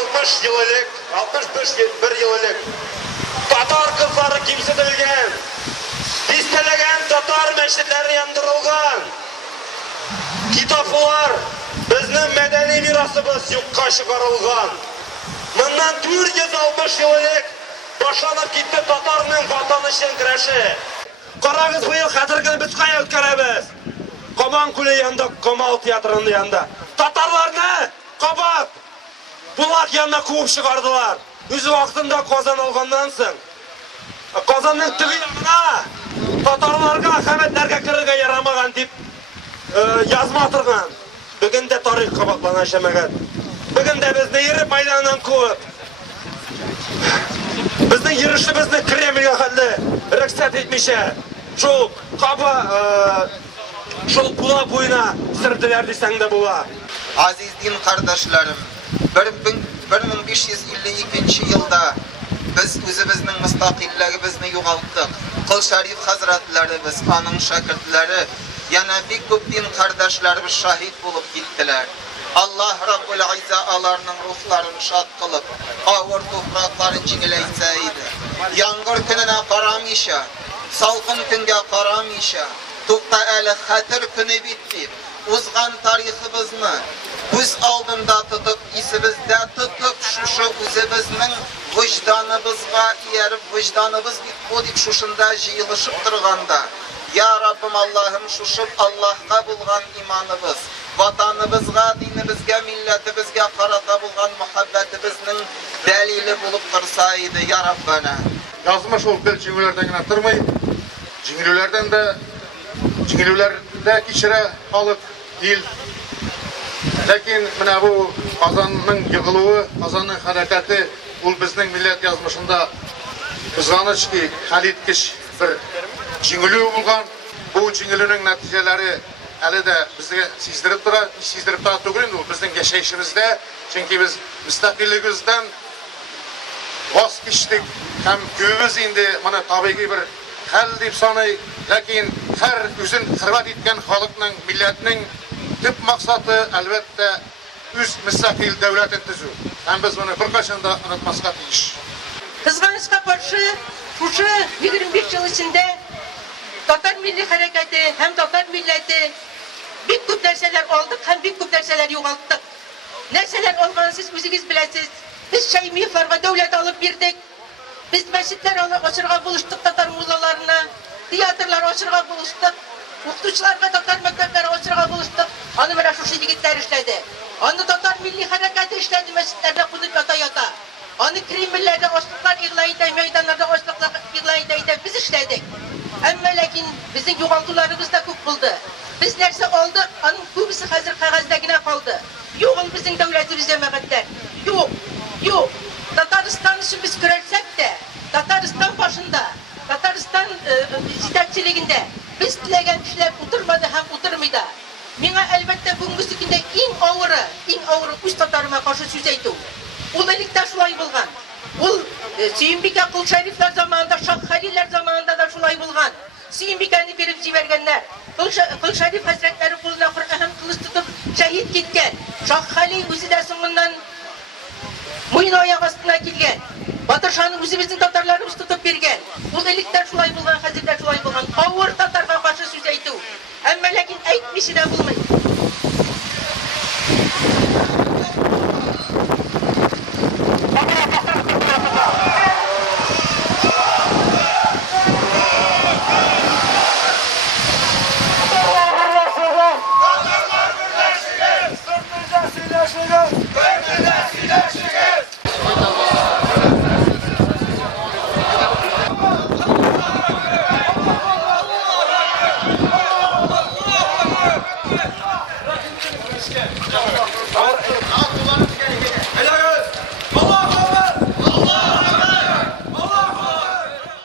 60 yıl elek, 61 yıl elek. Tatar kızları kimsetilgen, istelegen Tatar meşritleri yandırılgan. Kitaplar, bizning medeni mirasımız yokka çıkarılgan. Bundan 460 yıl elek başlanıp gitti Tatarның vatanı için kreşi. Qaragız bu yıl hatırgını biz kaya ötkərəmiz. Koman Kule yanında, Komal tiyatrında yanında. Tatarlarını kapat. Bulak yanına kuvup çıkardılar. Üzü vaktinde Kozan olgandan soң. Kozanның tügi yanına Tatarlarga, Hametlerge kırıga yaramagan deyip yazma atırgan. Bugün de tarih kapatlana şemeget. Bugün de bizni yeri maydandan kuvup. Bizning yirishimizni Kremlga halde ruxsat etmişe. Şu kaba şol bula boyuna sırdılar desang da bula. Aziz din kardeşlerim, 1552 yılda biz özümüzün müstakillerimizni yoğalttık. Kul Şerif Hazretlerimiz, anın şakirtleri, yana bir köp din kardeşlerimiz şahit bulup gittiler. Allah Rabbul İzze alarının ruhlarını şad kılıp, ağır toprakların çingileytseydi. Yağmur gününe karamışa, salkın günge karamışa, tukta eli hatır günü bitti. Uzgan tarihimizni biz aldında tutup, isimizde tutup, şuşu özümüzün vicdanımızga yerip, vicdanımız bir kodik şuşunda jıyılışıp durganda. Ya Rabbim Allah'ım şuşup Allah'a bulgan imanımız, vatanımızga, dinimizge, milletimizge karata bulgan muhabbetimizin delili bulup dursaydı ya Rabbana. Yazmış olup bel cingülerden yine tırmayıp, cingülerde kişire halık değil. Lakin bu azanın yığılığı, azanın hareketi, bu bizning millet yazmışında kızganıç ki halitkiş bir cingülü bulgan. Bu cingülünün neticeleri әлі de bize sizdirip durar, sizdirip daha tugurun bu bizning yaşayışımızda. Çünkü biz müstakilligimizden vaz geçtik. Hem köyümüz indi mana tabii bir hal deyip sanay. Lakin her özün hürmet etken halkının, milletinin tüp maksadı elbette üz müstakil devlet tüzü. Hem biz bunu bir kaçında unutmaska iş. Kızganışka karşı şu 25 yıl içinde Tatar milli hareketi hem Tatar milleti bir küp derseler aldık hem bir küp derseler yoğalttık. Nerseler olmanı siz özünüz bilesiz. Biz şey mihvarga devlet alıp girdik. Biz meşitler açırga buluştuk Tatar mullalarına. Tiyatrlar açırga buluştuk. Okutuşlarga Tatar mektepleri açırga buluştuk. Onu bana şu yigitler işledi. Onu Tatar milli hareketi işledi meşitlerde kudup yata. Onu Kreml'lerde açlıklar iğlaydı, meydanlarda açlıklar iğlaydı biz işledik. Ama lakin bizim yoğaltılarımız da çok buldu. Biz nerse oldu, onun kubisi hazır kağızdakine kaldı. Yok bizim devletimize mehmetler. Yok. Tataristan için biz kürersek de, Tataristan başında, Tataristan yetekçiliğinde biz dilegen kişiler oturmadı hem oturmaydı. Bana elbette bugünkü günde en ağırı üç Tatarıma karşı süzeydi. O elikte şulay bulgan. Süyünbike Kul Şerifler zamanında, Şah Haliller zamanında da şulay bulgan. Süyünbike'ni verip civergenler. Kul Şerif Hazretleri kuluna Kur'an kılıç tutup şehit gitken. Şah Halil özü de sonundan muyun ayak astına gitken. Batır Şah'ın özü bizim Tatarlarımız tutup bergen. Bu elikler şulay bulgan, Hazretler şulay bulgan. Ağır Tatar'a karşı süzeydi. Ama lakin aytmışı da bulmayın.